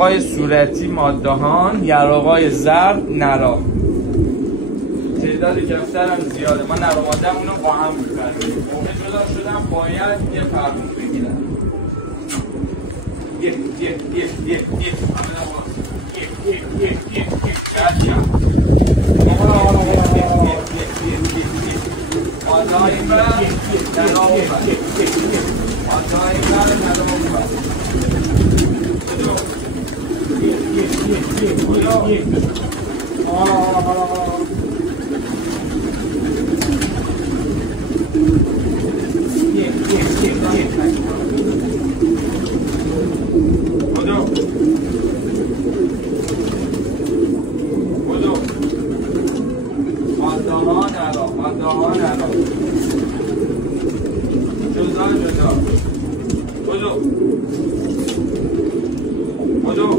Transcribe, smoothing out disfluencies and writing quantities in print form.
یراقای صورتی مادهان، یراقای زرد نرا. تعداد کفتر هم زیاده. ما نرا ماده اونو با هم می‌خریم. موقع جدا شدن باید یه فرمون بگیرن. یک